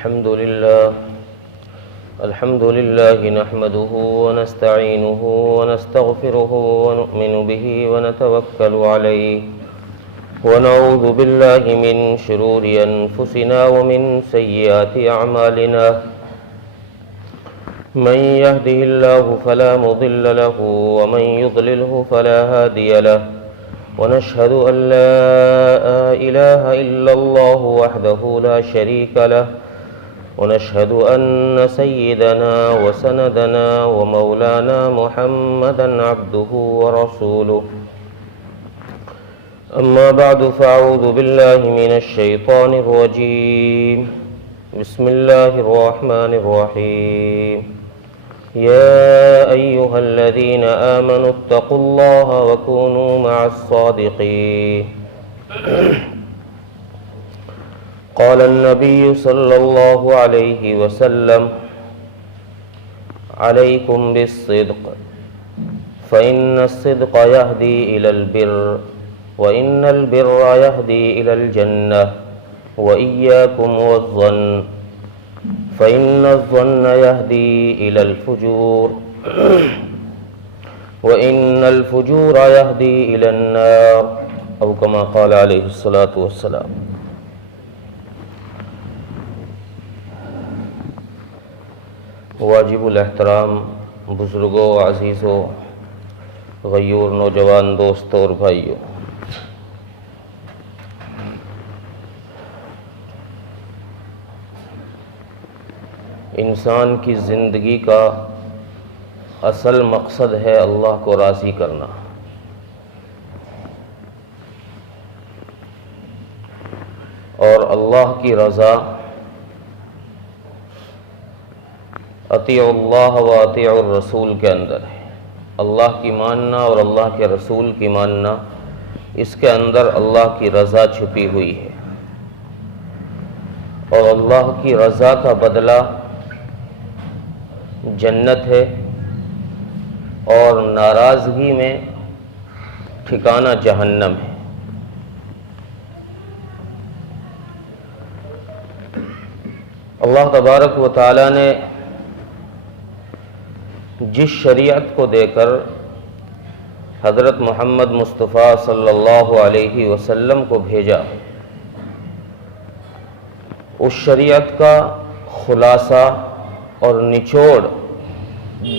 الحمد لله نحمده ونستعينه ونستغفره ونؤمن به ونتوكل عليه ونعوذ بالله من شرور أنفسنا ومن سيئات أعمالنا من يهده الله فلا مضل له ومن يضلله فلا هادي له ونشهد أن لا إله إلا الله وحده لا شريك له ونشهد أن سيدنا وسندنا ومولانا محمدا عبده ورسوله أما بعد فأعوذ بالله من الشيطان الرجيم بسم الله الرحمن الرحيم يا أيها الذين آمنوا اتقوا الله وكونوا مع الصادقين قال النبي صلى الله عليه وسلم عليكم بالصدق فإن الصدق يهدي إلى البر وإن البر يهدي إلى الجنة وإياكم والظن فإن الظن يهدي إلى الفجور وإن الفجور يهدي إلى النار أو كما قال عليه الصلاة والسلام۔ واجب الاحترام بزرگوں، عزیزوں، غیور نوجوان دوستوں اور بھائیوں، انسان کی زندگی کا اصل مقصد ہے اللہ کو راضی کرنا، اور اللہ کی رضا اطیعوا اللہ و اطیعوا الرسول کے اندر ہے۔ اللہ کی ماننا اور اللہ کے رسول کی ماننا، اس کے اندر اللہ کی رضا چھپی ہوئی ہے، اور اللہ کی رضا کا بدلہ جنت ہے، اور ناراضگی میں ٹھکانہ جہنم ہے۔ اللہ تبارک و تعالی نے جس شریعت کو دے کر حضرت محمد مصطفیٰ صلی اللہ علیہ وسلم کو بھیجا، اس شریعت کا خلاصہ اور نچوڑ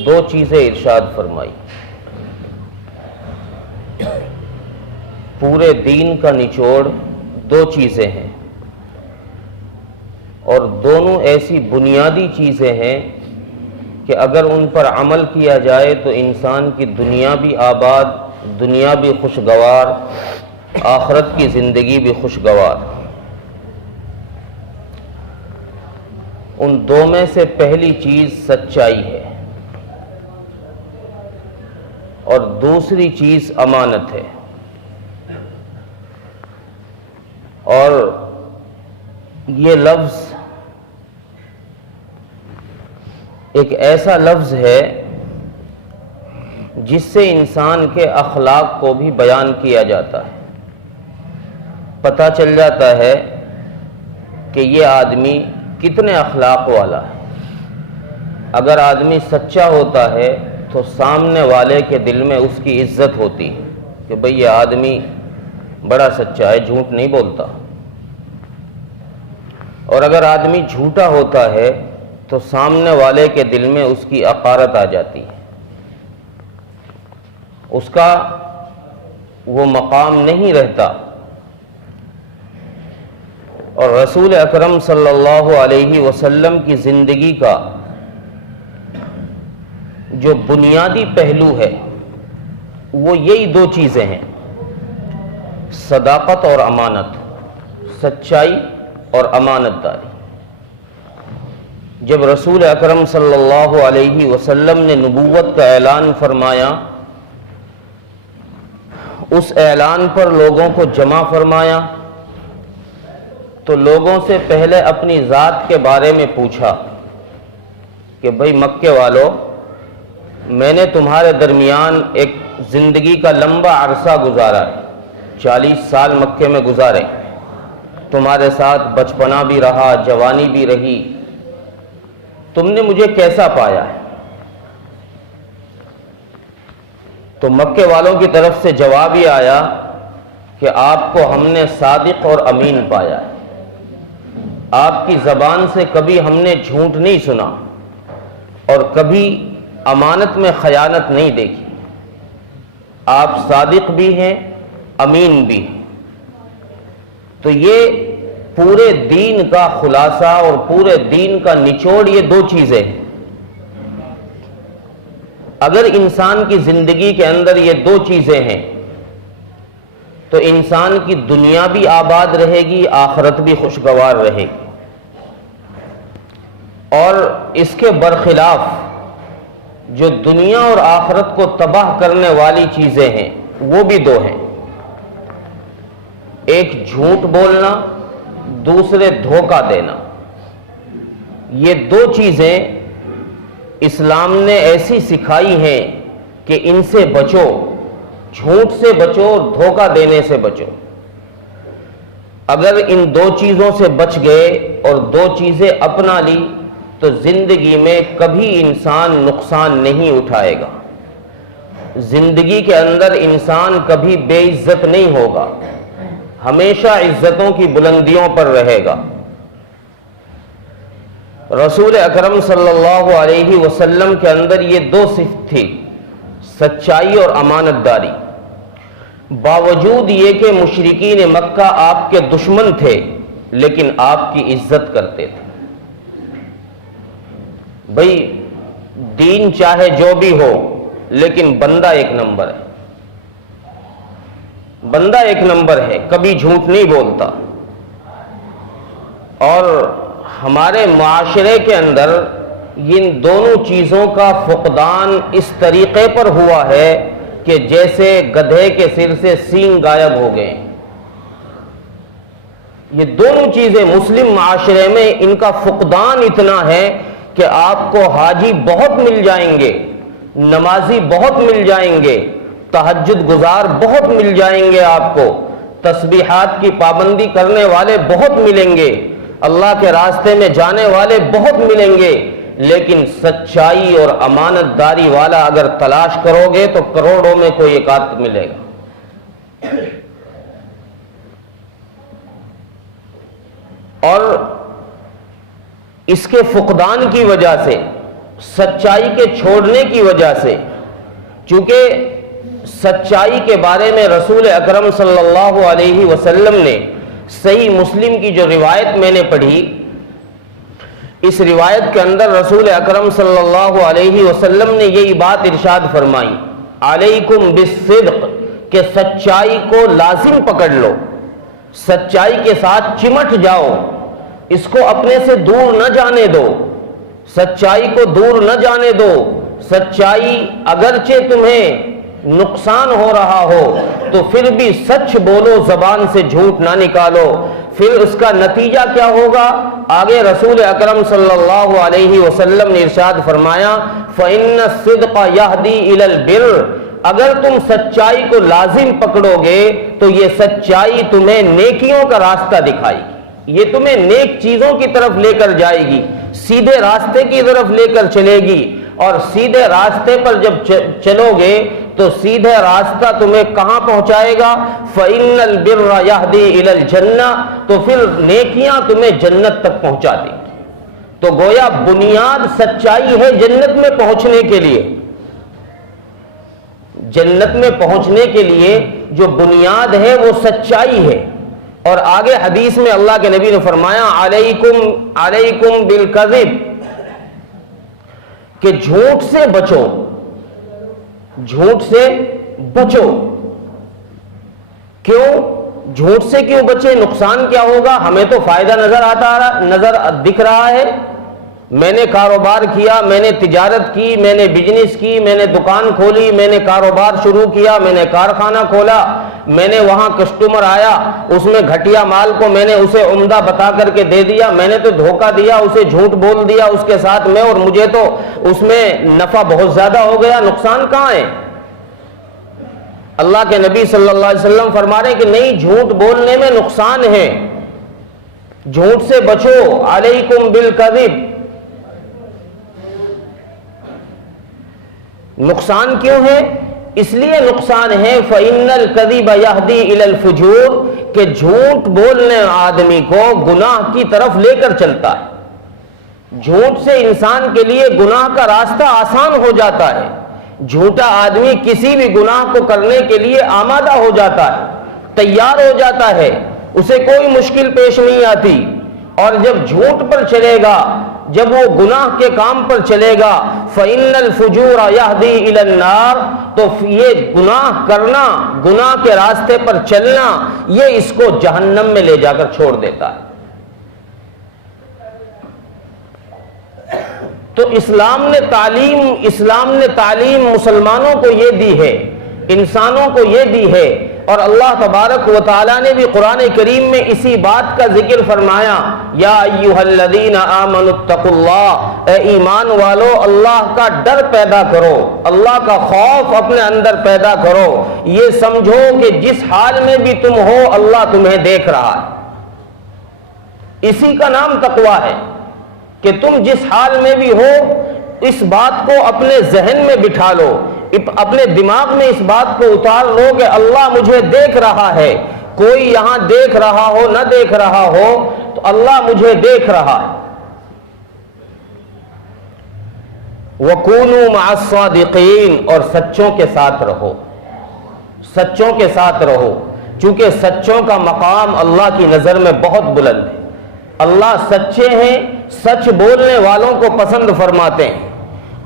دو چیزیں ارشاد فرمائی۔ پورے دین کا نچوڑ دو چیزیں ہیں، اور دونوں ایسی بنیادی چیزیں ہیں کہ اگر ان پر عمل کیا جائے تو انسان کی دنیا بھی آباد، دنیا بھی خوشگوار، آخرت کی زندگی بھی خوشگوار۔ ان دو میں سے پہلی چیز سچائی ہے، اور دوسری چیز امانت ہے۔ اور یہ لفظ ایک ایسا لفظ ہے جس سے انسان کے اخلاق کو بھی بیان کیا جاتا ہے، پتہ چل جاتا ہے کہ یہ آدمی کتنے اخلاق والا ہے۔ اگر آدمی سچا ہوتا ہے تو سامنے والے کے دل میں اس کی عزت ہوتی ہے کہ بھئی یہ آدمی بڑا سچا ہے، جھوٹ نہیں بولتا۔ اور اگر آدمی جھوٹا ہوتا ہے تو سامنے والے کے دل میں اس کی حقارت آ جاتی ہے، اس کا وہ مقام نہیں رہتا۔ اور رسول اکرم صلی اللہ علیہ وسلم کی زندگی کا جو بنیادی پہلو ہے وہ یہی دو چیزیں ہیں، صداقت اور امانت، سچائی اور امانت داری۔ جب رسول اکرم صلی اللہ علیہ وسلم نے نبوت کا اعلان فرمایا، اس اعلان پر لوگوں کو جمع فرمایا تو لوگوں سے پہلے اپنی ذات کے بارے میں پوچھا کہ بھئی مکے والو، میں نے تمہارے درمیان ایک زندگی کا لمبا عرصہ گزارا ہے، 40 سال مکے میں گزارے، تمہارے ساتھ بچپنا بھی رہا، جوانی بھی رہی، تم نے مجھے کیسا پایا ہے؟ تو مکے والوں کی طرف سے جواب یہ آیا کہ آپ کو ہم نے صادق اور امین پایا ہے، آپ کی زبان سے کبھی ہم نے جھوٹ نہیں سنا اور کبھی امانت میں خیانت نہیں دیکھی، آپ صادق بھی ہیں، امین بھی ہیں۔ تو یہ پورے دین کا خلاصہ اور پورے دین کا نچوڑ یہ دو چیزیں ہیں۔ اگر انسان کی زندگی کے اندر یہ دو چیزیں ہیں تو انسان کی دنیا بھی آباد رہے گی، آخرت بھی خوشگوار رہے گی۔ اور اس کے برخلاف جو دنیا اور آخرت کو تباہ کرنے والی چیزیں ہیں وہ بھی دو ہیں، ایک جھوٹ بولنا، دوسرے دھوکہ دینا۔ یہ دو چیزیں اسلام نے ایسی سکھائی ہیں کہ ان سے بچو، جھوٹ سے بچو اور دھوکہ دینے سے بچو۔ اگر ان دو چیزوں سے بچ گئے اور دو چیزیں اپنا لی تو زندگی میں کبھی انسان نقصان نہیں اٹھائے گا، زندگی کے اندر انسان کبھی بے عزت نہیں ہوگا، ہمیشہ عزتوں کی بلندیوں پر رہے گا۔ رسول اکرم صلی اللہ علیہ وسلم کے اندر یہ دو صفت تھی، سچائی اور امانت داری۔ باوجود یہ کہ مشرکین مکہ آپ کے دشمن تھے لیکن آپ کی عزت کرتے تھے۔ بھئی دین چاہے جو بھی ہو لیکن بندہ ایک نمبر ہے، بندہ ایک نمبر ہے، کبھی جھوٹ نہیں بولتا۔ اور ہمارے معاشرے کے اندر ان دونوں چیزوں کا فقدان اس طریقے پر ہوا ہے کہ جیسے گدھے کے سر سے سینگ غائب ہو گئے۔ یہ دونوں چیزیں مسلم معاشرے میں ان کا فقدان اتنا ہے کہ آپ کو حاجی بہت مل جائیں گے، نمازی بہت مل جائیں گے، تہجد گزار بہت مل جائیں گے، آپ کو تسبیحات کی پابندی کرنے والے بہت ملیں گے، اللہ کے راستے میں جانے والے بہت ملیں گے، لیکن سچائی اور امانت داری والا اگر تلاش کرو گے تو کروڑوں میں کوئی ایک آدھ ملے گا۔ اور اس کے فقدان کی وجہ سے، سچائی کے چھوڑنے کی وجہ سے، چونکہ سچائی کے بارے میں رسول اکرم صلی اللہ علیہ وسلم نے صحیح مسلم کی جو روایت میں نے پڑھی، اس روایت کے اندر رسول اکرم صلی اللہ علیہ وسلم نے یہی بات ارشاد فرمائی، علیکم بالصدق، کہ سچائی کو لازم پکڑ لو، سچائی کے ساتھ چمٹ جاؤ، اس کو اپنے سے دور نہ جانے دو، سچائی کو دور نہ جانے دو۔ سچائی اگرچہ تمہیں نقصان ہو رہا ہو تو پھر بھی سچ بولو، زبان سے جھوٹ نہ نکالو۔ پھر اس کا نتیجہ کیا ہوگا؟ آگے رسول اکرم صلی اللہ علیہ وسلم نے ارشاد فرمایا، فَإِنَّ الصِّدْقَ يَهْدِي إِلَى الْبِرِّ، اگر تم سچائی کو لازم پکڑو گے تو یہ سچائی تمہیں نیکیوں کا راستہ دکھائے گی، یہ تمہیں نیک چیزوں کی طرف لے کر جائے گی، سیدھے راستے کی طرف لے کر چلے گی۔ اور سیدھے راستے پر جب چلو گے تو سیدھے راستہ تمہیں کہاں پہنچائے گا؟ فَإِنَّ الْبِرَّ يَهْدِي إِلَى الْجَنَّةِ، تو پھر نیکیاں تمہیں جنت تک پہنچا دیں گی۔ تو گویا بنیاد سچائی ہے جنت میں پہنچنے کے لیے، جنت میں پہنچنے کے لیے جو بنیاد ہے وہ سچائی ہے۔ اور آگے حدیث میں اللہ کے نبی نے فرمایا، علیکم بالکذب، کہ جھوٹ سے بچو، جھوٹ سے بچو۔ کیوں؟ جھوٹ سے کیوں بچے؟ نقصان کیا ہوگا؟ ہمیں تو فائدہ نظر دکھ رہا ہے، میں نے کاروبار کیا، میں نے تجارت کی، میں نے بزنس کی، میں نے دکان کھولی، میں نے کاروبار شروع کیا، میں نے کارخانہ کھولا، میں نے وہاں کسٹمر آیا، اس میں گھٹیا مال کو میں نے اسے عمدہ بتا کر کے دے دیا، میں نے تو دھوکہ دیا، اسے جھوٹ بول دیا اس کے ساتھ میں، اور مجھے تو اس میں نفع بہت زیادہ ہو گیا، نقصان کہاں ہے؟ اللہ کے نبی صلی اللہ علیہ وسلم فرما رہے ہیں کہ نہیں، جھوٹ بولنے میں نقصان ہے، جھوٹ سے بچو، علیکم بالکذب۔ نقصان کیوں ہے؟ اس لیے نقصان ہے فَإِنَّ الْكَذِبَ يَهْدِي إِلَى الْفُجُورِ کہ جھوٹ بولنے آدمی کو گناہ کی طرف لے کر چلتا ہے۔ جھوٹ سے انسان کے لیے گناہ کا راستہ آسان ہو جاتا ہے۔ جھوٹا آدمی کسی بھی گناہ کو کرنے کے لیے آمادہ ہو جاتا ہے، تیار ہو جاتا ہے، اسے کوئی مشکل پیش نہیں آتی۔ اور جب جھوٹ پر چلے گا، جب وہ گناہ کے کام پر چلے گا، فَإِنَّ الْفُجُورَ يَهْدِي إِلَى النَّارِ تو یہ گناہ کرنا، گناہ کے راستے پر چلنا، یہ اس کو جہنم میں لے جا کر چھوڑ دیتا ہے۔ تو اسلام نے تعلیم مسلمانوں کو یہ دی ہے، انسانوں کو یہ دی ہے، اور اللہ تبارک و تعالیٰ نے بھی قرآن کریم میں اسی بات کا ذکر فرمایا، یا ایھا الذین آمنوا اتقوا اللہ، اے ایمان والو اللہ کا ڈر پیدا کرو، اللہ کا خوف اپنے اندر پیدا کرو، یہ سمجھو کہ جس حال میں بھی تم ہو اللہ تمہیں دیکھ رہا ہے۔ اسی کا نام تقویٰ ہے کہ تم جس حال میں بھی ہو اس بات کو اپنے ذہن میں بٹھا لو، اپنے دماغ میں اس بات کو اتار لو کہ اللہ مجھے دیکھ رہا ہے، کوئی یہاں دیکھ رہا ہو نہ دیکھ رہا ہو تو اللہ مجھے دیکھ رہا ہے۔ وَكُونُوا مَعَ الصَّادِقِينَ اور سچوں کے ساتھ رہو، سچوں کے ساتھ رہو، چونکہ سچوں کا مقام اللہ کی نظر میں بہت بلند ہے۔ اللہ سچے ہیں، سچ بولنے والوں کو پسند فرماتے ہیں،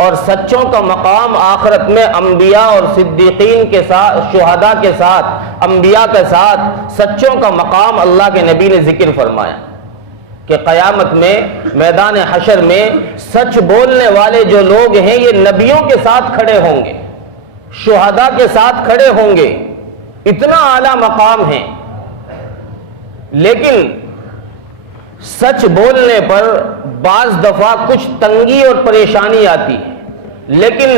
اور سچوں کا مقام آخرت میں انبیاء اور صدیقین کے ساتھ، شہداء کے ساتھ، انبیاء کے ساتھ سچوں کا مقام اللہ کے نبی نے ذکر فرمایا کہ قیامت میں میدان حشر میں سچ بولنے والے جو لوگ ہیں یہ نبیوں کے ساتھ کھڑے ہوں گے، شہداء کے ساتھ کھڑے ہوں گے، اتنا اعلیٰ مقام ہے۔ لیکن سچ بولنے پر بعض دفعہ کچھ تنگی اور پریشانی آتی ہے، لیکن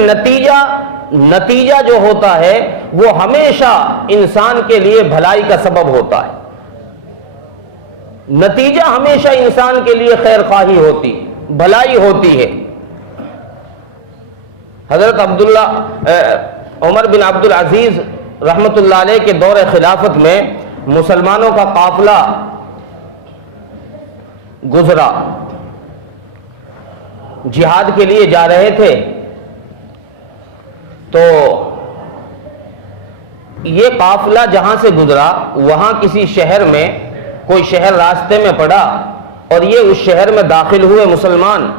نتیجہ جو ہوتا ہے وہ ہمیشہ انسان کے لیے بھلائی کا سبب ہوتا ہے۔ نتیجہ ہمیشہ انسان کے لیے خیر خواہی ہوتی، بھلائی ہوتی ہے۔ حضرت عمر بن عبد العزیز رحمۃ اللہ علیہ کے دور خلافت میں مسلمانوں کا قافلہ گزرا، جہاد کے لیے جا رہے تھے، تو یہ قافلہ جہاں سے گزرا وہاں کسی شہر میں، کوئی شہر راستے میں پڑا، اور یہ اس شہر میں داخل ہوئے مسلمان،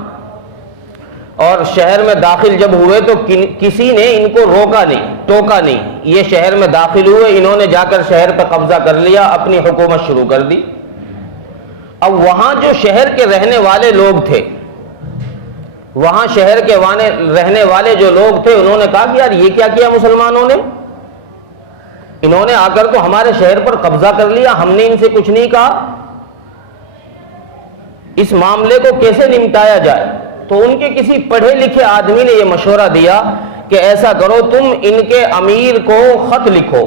اور شہر میں داخل جب ہوئے تو کسی نے ان کو روکا نہیں، ٹوکا نہیں، یہ شہر میں داخل ہوئے، انہوں نے جا کر شہر پہ قبضہ کر لیا، اپنی حکومت شروع کر دی۔ اب وہاں جو شہر کے رہنے والے لوگ تھے، وہاں شہر کے رہنے والے جو لوگ تھے، انہوں نے کہا کہ یار یہ کیا کیا مسلمانوں نے، انہوں نے آ کر تو ہمارے شہر پر قبضہ کر لیا، ہم نے ان سے کچھ نہیں کہا، اس معاملے کو کیسے نمٹایا جائے؟ تو ان کے کسی پڑھے لکھے آدمی نے یہ مشورہ دیا کہ ایسا کرو، تم ان کے امیر کو خط لکھو،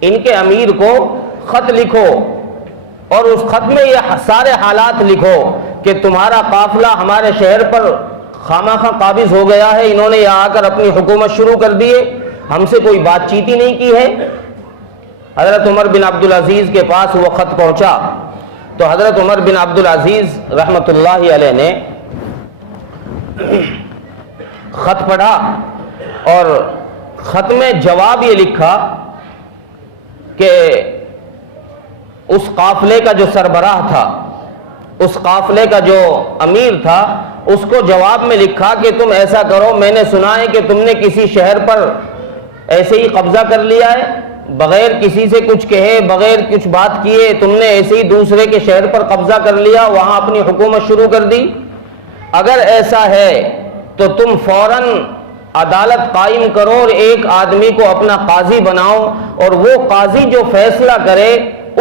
ان کے امیر کو خط لکھو، اور اس خط میں یہ سارے حالات لکھو کہ تمہارا قافلہ ہمارے شہر پر خامخواہ قابض ہو گیا ہے، انہوں نے یہاں آ کر اپنی حکومت شروع کر دی ہے، ہم سے کوئی بات چیت ہی نہیں کی ہے۔ حضرت عمر بن عبد العزیز کے پاس وہ خط پہنچا تو حضرت عمر بن عبد العزیز رحمۃ اللہ علیہ نے خط پڑھا، اور خط میں جواب یہ لکھا کہ اس قافلے کا جو سربراہ تھا، اس قافلے کا جو امیر تھا، اس کو جواب میں لکھا کہ تم ایسا کرو، میں نے سنا ہے کہ تم نے کسی شہر پر ایسے ہی قبضہ کر لیا ہے، بغیر کسی سے کچھ کہے، بغیر کچھ بات کیے، تم نے ایسے ہی دوسرے کے شہر پر قبضہ کر لیا، وہاں اپنی حکومت شروع کر دی۔ اگر ایسا ہے تو تم فوراً عدالت قائم کرو اور ایک آدمی کو اپنا قاضی بناؤ، اور وہ قاضی جو فیصلہ کرے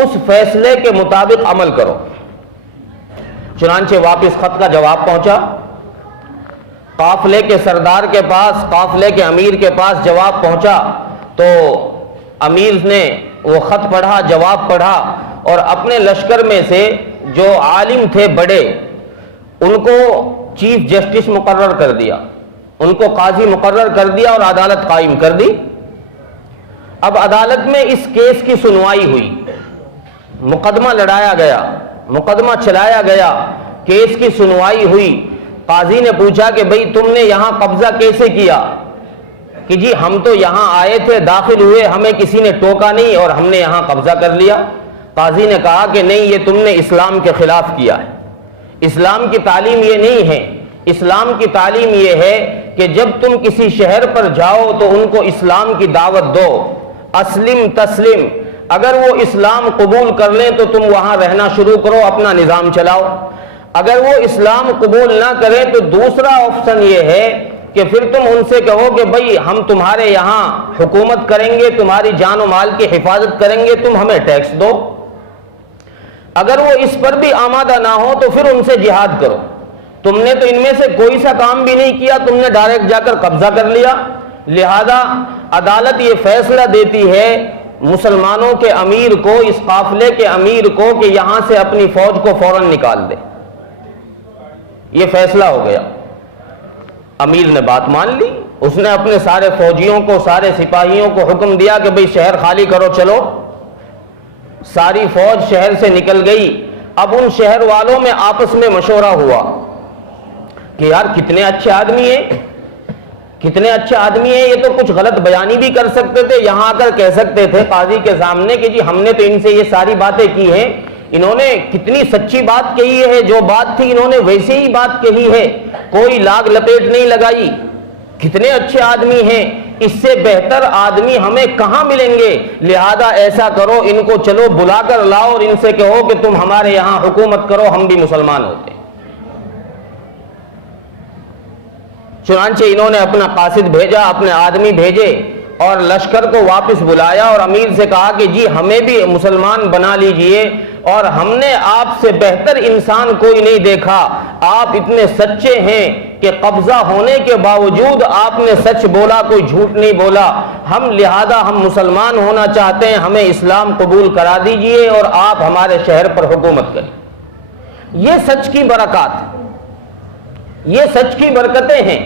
اس فیصلے کے مطابق عمل کرو۔ چنانچہ واپس خط کا جواب پہنچا، قافلے کے سردار کے پاس، قافلے کے امیر کے پاس جواب پہنچا، تو امیر نے وہ خط پڑھا، جواب پڑھا، اور اپنے لشکر میں سے جو عالم تھے بڑے ان کو چیف جسٹس مقرر کر دیا، ان کو قاضی مقرر کر دیا اور عدالت قائم کر دی۔ اب عدالت میں اس کیس کی سنوائی ہوئی، مقدمہ لڑایا گیا، مقدمہ چلایا گیا، کیس کی سنوائی ہوئی۔ قاضی نے پوچھا کہ بھئی تم نے یہاں قبضہ کیسے کیا؟ کہ جی ہم تو یہاں آئے تھے، داخل ہوئے، ہمیں کسی نے ٹوکا نہیں اور ہم نے یہاں قبضہ کر لیا۔ قاضی نے کہا کہ نہیں، یہ تم نے اسلام کے خلاف کیا ہے، اسلام کی تعلیم یہ نہیں ہے۔ اسلام کی تعلیم یہ ہے کہ جب تم کسی شہر پر جاؤ تو ان کو اسلام کی دعوت دو، اسلم تسلم، اگر وہ اسلام قبول کر لیں تو تم وہاں رہنا شروع کرو، اپنا نظام چلاؤ۔ اگر وہ اسلام قبول نہ کریں تو دوسرا آپشن یہ ہے کہ پھر تم ان سے کہو کہ بھئی ہم تمہارے یہاں حکومت کریں گے، تمہاری جان و مال کی حفاظت کریں گے، تم ہمیں ٹیکس دو۔ اگر وہ اس پر بھی آمادہ نہ ہو تو پھر ان سے جہاد کرو۔ تم نے تو ان میں سے کوئی سا کام بھی نہیں کیا، تم نے ڈائریکٹ جا کر قبضہ کر لیا۔ لہذا عدالت یہ فیصلہ دیتی ہے مسلمانوں کے امیر کو، اس قافلے کے امیر کو، کہ یہاں سے اپنی فوج کو فوراً نکال دے۔ یہ فیصلہ ہو گیا، امیر نے بات مان لی، اس نے اپنے سارے فوجیوں کو، سارے سپاہیوں کو حکم دیا کہ بھئی شہر خالی کرو، چلو۔ ساری فوج شہر سے نکل گئی۔ اب ان شہر والوں میں آپس میں مشورہ ہوا کہ یار کتنے اچھے آدمی ہیں، کتنے اچھے آدمی ہیں، یہ تو کچھ غلط بیانی بھی کر سکتے تھے، یہاں آ کر کہہ سکتے تھے قاضی کے سامنے کہ جی ہم نے تو ان سے یہ ساری باتیں کی ہیں، انہوں نے کتنی سچی بات کہی ہے، جو بات تھی انہوں نے ویسے ہی بات کہی ہے، کوئی لاگ لپیٹ نہیں لگائی، کتنے اچھے آدمی ہیں، اس سے بہتر آدمی ہمیں کہاں ملیں گے؟ لہذا ایسا کرو، ان کو چلو بلا کر لاؤ اور ان سے کہو کہ تم ہمارے یہاں حکومت کرو، ہم بھی مسلمان ہوتے ہیں۔ چنانچہ انہوں نے اپنا قاصد بھیجا، اپنے آدمی بھیجے اور لشکر کو واپس بلایا اور امیر سے کہا کہ جی ہمیں بھی مسلمان بنا لیجئے، اور ہم نے آپ سے بہتر انسان کوئی نہیں دیکھا، آپ اتنے سچے ہیں کہ قبضہ ہونے کے باوجود آپ نے سچ بولا، کوئی جھوٹ نہیں بولا، لہذا ہم مسلمان ہونا چاہتے ہیں، ہمیں اسلام قبول کرا دیجئے اور آپ ہمارے شہر پر حکومت کریں۔ یہ سچ کی برکات، یہ سچ کی برکتیں ہیں۔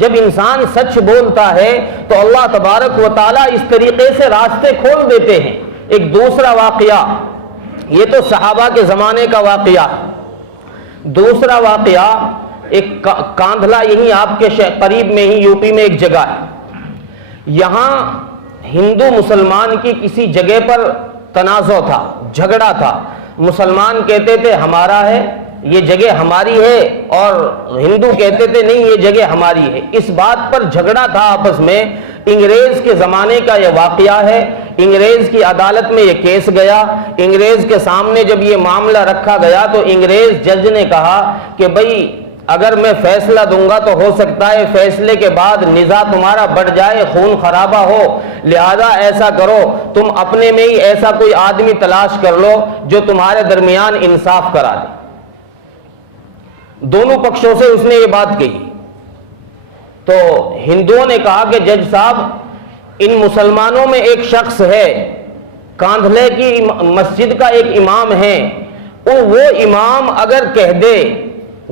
جب انسان سچ بولتا ہے تو اللہ تبارک و تعالیٰ اس طریقے سے راستے کھول دیتے ہیں۔ ایک دوسرا واقعہ، یہ تو صحابہ کے زمانے کا واقعہ ہے۔ دوسرا واقعہ ایک کاندھلا، یہی آپ کے قریب میں ہی یوپی میں ایک جگہ ہے، یہاں ہندو مسلمان کی کسی جگہ پر تنازع تھا، جھگڑا تھا۔ مسلمان کہتے تھے ہمارا ہے، یہ جگہ ہماری ہے، اور ہندو کہتے تھے نہیں یہ جگہ ہماری ہے۔ اس بات پر جھگڑا تھا آپس میں۔ انگریز کے زمانے کا یہ واقعہ ہے۔ انگریز کی عدالت میں یہ کیس گیا، انگریز کے سامنے جب یہ معاملہ رکھا گیا تو انگریز جج نے کہا کہ بھئی اگر میں فیصلہ دوں گا تو ہو سکتا ہے فیصلے کے بعد نزاع تمہارا بڑھ جائے، خون خرابہ ہو، لہذا ایسا کرو تم اپنے میں ہی ایسا کوئی آدمی تلاش کر لو جو تمہارے درمیان انصاف کرا دے۔ دونوں پکشوں سے اس نے یہ بات کہی تو ہندوؤں نے کہا کہ جج صاحب ان مسلمانوں میں ایک شخص ہے، کاندھلے کی مسجد کا ایک امام ہے، وہ امام اگر کہہ دے،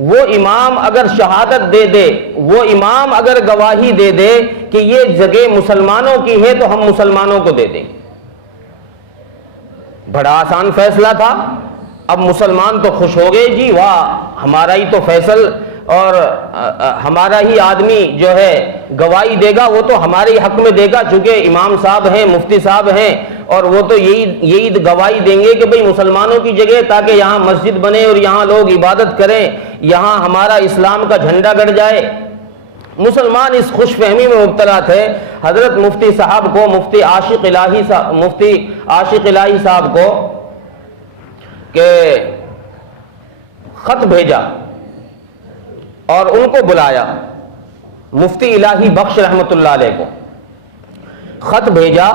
وہ امام اگر شہادت دے دے، وہ امام اگر گواہی دے دے کہ یہ جگہ مسلمانوں کی ہے تو ہم مسلمانوں کو دے دیں۔ بڑا آسان فیصلہ تھا۔ اب مسلمان تو خوش ہو گئے، جی واہ ہمارا ہی تو فیصل اور ہمارا ہی آدمی جو ہے گواہی دے گا، وہ تو ہمارے ہی حق میں دے گا، چونکہ امام صاحب ہیں، مفتی صاحب ہیں، اور وہ تو یہی گواہی دیں گے کہ بھئی مسلمانوں کی جگہ تاکہ یہاں مسجد بنے اور یہاں لوگ عبادت کریں، یہاں ہمارا اسلام کا جھنڈا گڑ جائے۔ مسلمان اس خوش فہمی میں مبتلا تھے۔ حضرت مفتی صاحب کو، مفتی عاشق الہی صاحب کو کہ خط بھیجا اور ان کو بلایا، مفتی الہی بخش رحمت اللہ علیہ کو خط بھیجا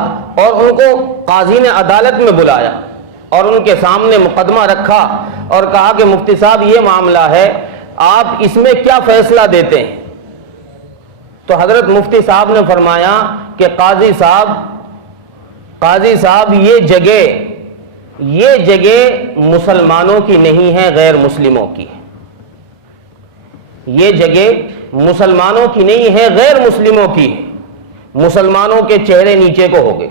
اور ان کو قاضی نے عدالت میں بلایا اور ان کے سامنے مقدمہ رکھا اور کہا کہ مفتی صاحب یہ معاملہ ہے، آپ اس میں کیا فیصلہ دیتے ہیں؟ تو حضرت مفتی صاحب نے فرمایا کہ قاضی صاحب قاضی صاحب یہ جگہ مسلمانوں کی نہیں ہے، غیر مسلموں کی ہے۔ یہ جگہ مسلمانوں کی نہیں ہے، غیر مسلموں کی ہے۔ مسلمانوں کے چہرے نیچے کو ہو گئے،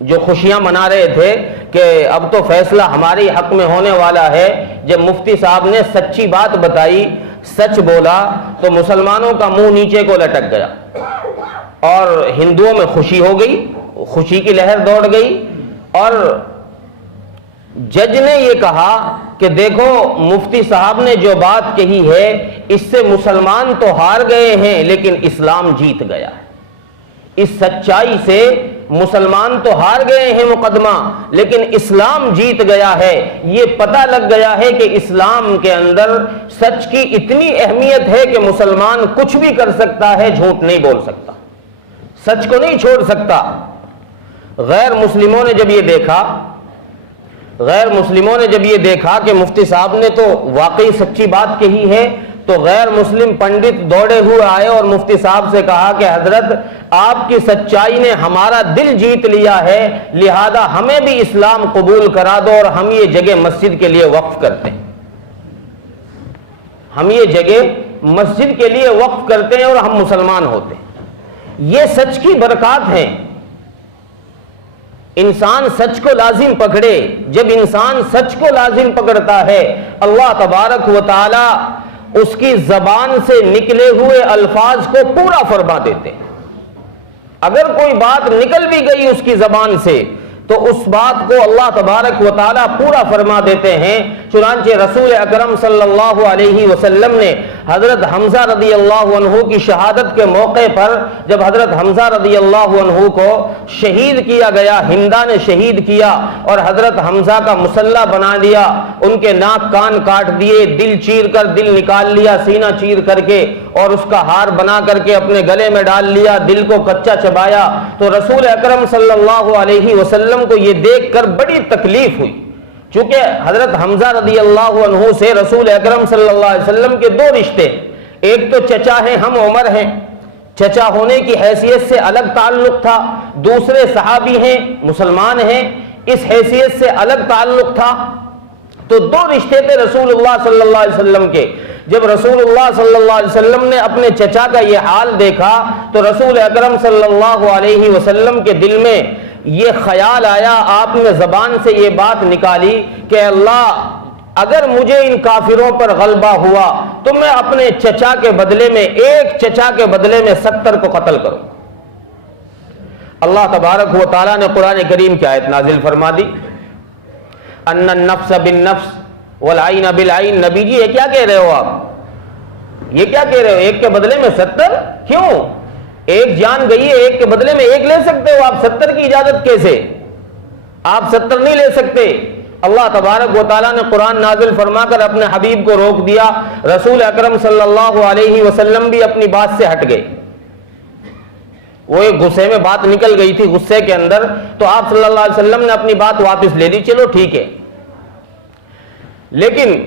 جو خوشیاں منا رہے تھے کہ اب تو فیصلہ ہمارے حق میں ہونے والا ہے۔ جب مفتی صاحب نے سچی بات بتائی، سچ بولا، تو مسلمانوں کا منہ نیچے کو لٹک گیا اور ہندوؤں میں خوشی ہو گئی، خوشی کی لہر دوڑ گئی۔ اور جج نے یہ کہا کہ دیکھو مفتی صاحب نے جو بات کہی ہے اس سے مسلمان تو ہار گئے ہیں لیکن اسلام جیت گیا ہے۔ اس سچائی سے مسلمان تو ہار گئے ہیں مقدمہ، لیکن اسلام جیت گیا ہے۔ یہ پتہ لگ گیا ہے کہ اسلام کے اندر سچ کی اتنی اہمیت ہے کہ مسلمان کچھ بھی کر سکتا ہے، جھوٹ نہیں بول سکتا، سچ کو نہیں چھوڑ سکتا۔ غیر مسلموں نے جب یہ دیکھا کہ مفتی صاحب نے تو واقعی سچی بات کہی ہے، تو غیر مسلم پنڈت دوڑے ہوئے آئے اور مفتی صاحب سے کہا کہ حضرت آپ کی سچائی نے ہمارا دل جیت لیا ہے، لہذا ہمیں بھی اسلام قبول کرا دو اور ہم یہ جگہ مسجد کے لیے وقف کرتے ہیں، ہم یہ جگہ مسجد کے لیے وقف کرتے ہیں اور ہم مسلمان ہوتے ہیں۔ یہ سچ کی برکات ہیں۔ انسان سچ کو لازم پکڑے، جب انسان سچ کو لازم پکڑتا ہے اللہ تبارک و تعالی اس کی زبان سے نکلے ہوئے الفاظ کو پورا فرما دیتے ہیں۔ اگر کوئی بات نکل بھی گئی اس کی زبان سے تو اس بات کو اللہ تبارک و تعالی پورا فرما دیتے ہیں۔ چنانچہ رسول اکرم صلی اللہ علیہ وسلم نے حضرت حمزہ رضی اللہ عنہ کی شہادت کے موقع پر جب حضرت حمزہ رضی اللہ عنہ کو شہید کیا گیا، ہندا نے شہید کیا اور حضرت حمزہ کا مسلح بنا دیا، ان کے ناک کان کاٹ دیے، دل چیر کر دل نکال لیا سینہ چیر کر کے، اور اس کا ہار بنا کر کے اپنے گلے میں ڈال لیا، دل کو کچا چبایا، تو رسول اکرم صلی اللہ علیہ وسلم کو یہ دیکھ کر بڑی تکلیف ہوئی، چونکہ حضرت حمزہ رضی اللہ عنہ سے رسول اکرم صلی اللہ علیہ وسلم کے دو رشتے، ایک تو چچا ہیں، ہم عمر ہیں، چچا ہونے کی حیثیت سے الگ تعلق تھا، دوسرے صحابی ہیں، مسلمان ہیں، اس حیثیت سے الگ تعلق تھا، تو دو رشتے تھے رسول اللہ صلی اللہ علیہ وسلم کے۔ جب رسول اللہ صلی اللہ علیہ وسلم نے اپنے چچا کا یہ حال دیکھا تو رسول اکرم صلی اللہ علیہ وسلم کے دل میں یہ خیال آیا، آپ نے زبان سے یہ بات نکالی کہ اللہ اگر مجھے ان کافروں پر غلبہ ہوا تو میں اپنے چچا کے بدلے میں، ایک چچا کے بدلے میں 70 کو قتل کروں۔ اللہ تبارک و تعالیٰ نے قرآن کریم کی آیت نازل فرما دی، ان النفس بالنفس والعین بالعین۔ نبی جی یہ کیا کہہ رہے ہو آپ؟ یہ کیا کہہ رہے ہو؟ ایک کے بدلے میں 70؟ کیوں؟ ایک جان گئی ہے، ایک کے بدلے میں ایک لے سکتے ہو آپ، 70 کی اجازت کیسے؟ آپ 70 نہیں لے سکتے۔ اللہ تبارک و تعالیٰ نے قرآن نازل فرما کر اپنے حبیب کو روک دیا، رسول اکرم صلی اللہ علیہ وسلم بھی اپنی بات سے ہٹ گئے۔ وہ ایک غصے میں بات نکل گئی تھی، غصے کے اندر، تو آپ صلی اللہ علیہ وسلم نے اپنی بات واپس لے لی، چلو ٹھیک ہے۔ لیکن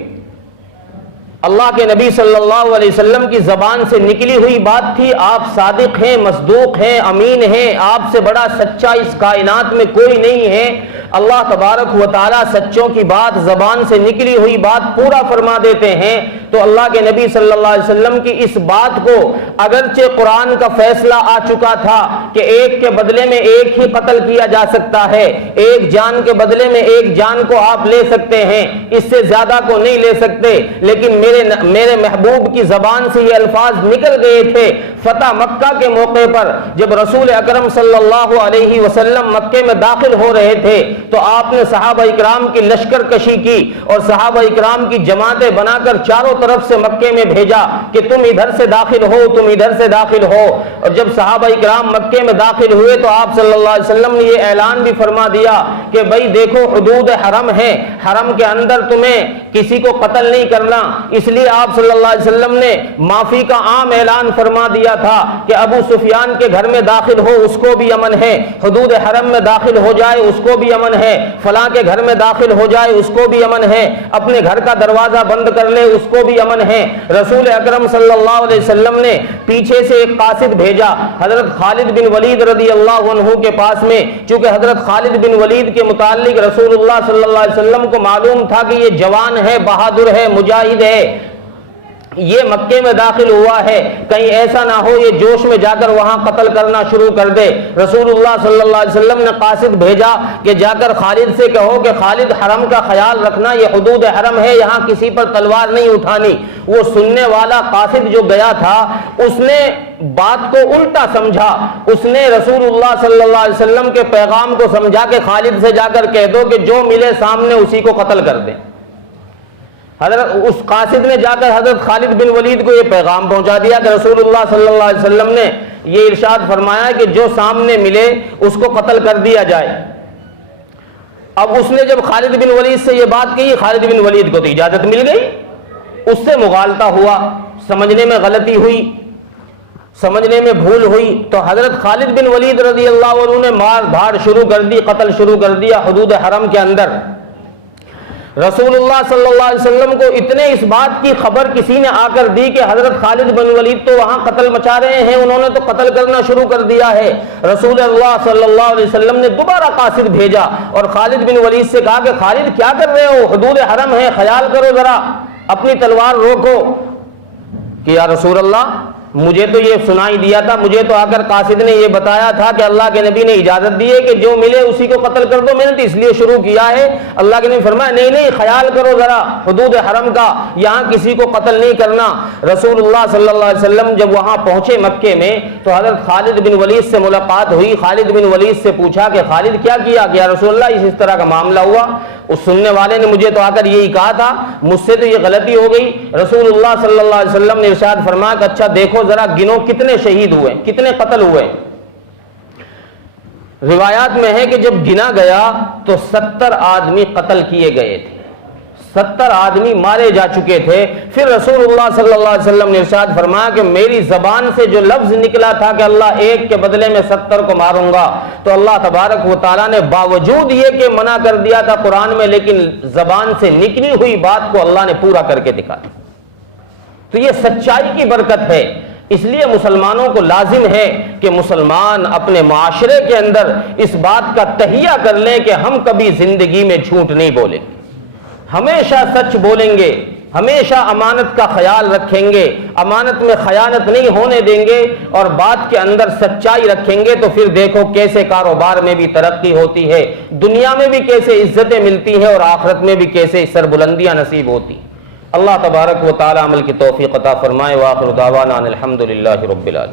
اللہ کے نبی صلی اللہ علیہ وسلم کی زبان سے نکلی ہوئی بات تھی، آپ صادق ہیں، مصدوق ہیں، امین ہیں، آپ سے بڑا سچا اس کائنات میں کوئی نہیں ہے۔ اللہ تبارک و تعالیٰ سچوں کی بات، زبان سے نکلی ہوئی بات پورا فرما دیتے ہیں۔ تو اللہ کے نبی صلی اللہ علیہ وسلم کی اس بات کو اگرچہ قرآن کا فیصلہ آ چکا تھا کہ ایک کے بدلے میں ایک ہی قتل کیا جا سکتا ہے، ایک جان کے بدلے میں ایک جان کو آپ لے سکتے ہیں، اس سے زیادہ کو نہیں لے سکتے، لیکن میرے محبوب کی زبان سے یہ الفاظ نکل گئے تھے فتح مکہ کے موقع پر، جب رسول اکرم صلی اللہ علیہ وسلم مکے میں داخل ہو رہے تھے تو آپ نے صحابہ اکرام کی لشکر کشی کی اور صحابہ اکرام کی جماعتیں بنا کر چاروں طرف سے مکے میں بھیجا کہ تم ادھر سے داخل ہو، تم ادھر سے داخل ہو۔ اور جب صحابہ اکرام مکے میں داخل ہوئے تو آپ صلی اللہ علیہ وسلم نے یہ اعلان بھی فرما دیا کہ بھائی دیکھو حدود حرم ہے، حرم کے اندر تمہیں کسی کو قتل نہیں کرنا، اس لیے آپ صلی اللہ علیہ وسلم نے معافی کا عام اعلان فرما دیا تھا کہ ابو سفیان کے گھر میں داخل ہو اس کو بھی امن ہے، حدود حرم میں داخل ہو جائے اس کو بھی امن ہے، فلاں کے گھر میں داخل ہو جائے اس کو بھی امن ہے، اپنے گھر کا دروازہ بند کر لے اس کو بھی امن ہے۔ رسول اکرم صلی اللہ علیہ وسلم نے پیچھے سے ایک قاصد بھیجا حضرت خالد بن ولید رضی اللہ عنہ کے پاس میں، چونکہ حضرت خالد بن ولید کے متعلق رسول اللہ صلی اللہ علیہ وسلم کو معلوم تھا کہ یہ جوان ہے، بہادر ہے، مجاہد ہے، یہ مکے میں داخل ہوا ہے، کہیں ایسا نہ ہو یہ جوش میں جا کر وہاں قتل کرنا شروع کر دے۔ رسول اللہ صلی اللہ علیہ وسلم نے قاصد بھیجا کہ جا کر خالد سے کہو کہ خالد حرم کا خیال رکھنا، یہ حدود حرم ہے، یہاں کسی پر تلوار نہیں اٹھانی۔ وہ سننے والا قاصد جو گیا تھا اس نے بات کو الٹا سمجھا، اس نے رسول اللہ صلی اللہ علیہ وسلم کے پیغام کو سمجھا کہ خالد سے جا کر کہہ دو کہ جو ملے سامنے اسی کو قتل کر دیں۔ حضرت اس قاصد نے جا کر حضرت خالد بن ولید کو یہ پیغام پہنچا دیا کہ رسول اللہ صلی اللہ علیہ وسلم نے یہ ارشاد فرمایا کہ جو سامنے ملے اس کو قتل کر دیا جائے۔ اب اس نے جب خالد بن ولید سے یہ بات کی، خالد بن ولید کو تو اجازت مل گئی، اس سے مغالطہ ہوا، سمجھنے میں غلطی ہوئی، سمجھنے میں بھول ہوئی، تو حضرت خالد بن ولید رضی اللہ عنہ نے مار دھاڑ شروع کر دی، قتل شروع کر دیا حدود حرم کے اندر۔ رسول اللہ صلی اللہ علیہ وسلم کو اتنے اس بات کی خبر کسی نے آ کر دی کہ حضرت خالد بن ولید تو وہاں قتل مچا رہے ہیں، انہوں نے تو قتل کرنا شروع کر دیا ہے۔ رسول اللہ صلی اللہ علیہ وسلم نے دوبارہ قاصد بھیجا اور خالد بن ولید سے کہا کہ خالد کیا کر رہے ہو، حدود حرم ہے، خیال کرو ذرا، اپنی تلوار روکو۔ کہ یا رسول اللہ مجھے تو یہ سنائی دیا تھا، مجھے تو آ کر قاصد نے یہ بتایا تھا کہ اللہ کے نبی نے اجازت دی ہے کہ جو ملے اسی کو قتل کر دو، میں نے تو اس لیے شروع کیا ہے۔ اللہ کے نبی فرمایا نہیں نہیں، خیال کرو ذرا حدود حرم کا، یہاں کسی کو قتل نہیں کرنا۔ رسول اللہ صلی اللہ علیہ وسلم جب وہاں پہنچے مکے میں تو حضرت خالد بن ولید سے ملاقات ہوئی۔ خالد بن ولید سے پوچھا کہ خالد کیا کیا کہ یا رسول اللہ اس طرح کا معاملہ ہوا، اس سننے والے نے مجھے تو آ کر یہی کہا تھا، مجھ سے تو یہ غلطی ہو گئی۔ رسول اللہ صلی اللہ علیہ وسلم نے ارشاد فرمایا کہ اچھا دیکھو ذرا گنو کتنے شہید ہوئے، کتنے قتل ہوئے۔ روایات میں ہے کہ جب گنا گیا تو 70 آدمی قتل کیے گئے تھے، 70 آدمی مارے جا چکے تھے۔ پھر رسول اللہ صلی اللہ علیہ وسلم نے ارشاد فرمایا کہ میری زبان سے جو لفظ نکلا تھا کہ اللہ ایک کے بدلے میں 70 کو ماروں گا، تو اللہ تبارک و تعالیٰ نے باوجود یہ کہ منع کر دیا تھا قرآن میں، لیکن زبان سے نکلی ہوئی بات کو اللہ نے پورا کر کے دکھا دیا۔ تو یہ سچائی کی برکت ہے۔ اس لیے مسلمانوں کو لازم ہے کہ مسلمان اپنے معاشرے کے اندر اس بات کا تہیہ کر لیں کہ ہم کبھی زندگی میں جھوٹ نہیں بولیں گے، ہمیشہ سچ بولیں گے، ہمیشہ امانت کا خیال رکھیں گے، امانت میں خیانت نہیں ہونے دیں گے اور بات کے اندر سچائی رکھیں گے، تو پھر دیکھو کیسے کاروبار میں بھی ترقی ہوتی ہے، دنیا میں بھی کیسے عزتیں ملتی ہیں اور آخرت میں بھی کیسے سربلندیاں نصیب ہوتی ہیں۔ اللہ تبارک و تعالی عمل کی توفیق عطا فرمائے۔ وآخر دعوانا ان الحمد للہ رب العالمین۔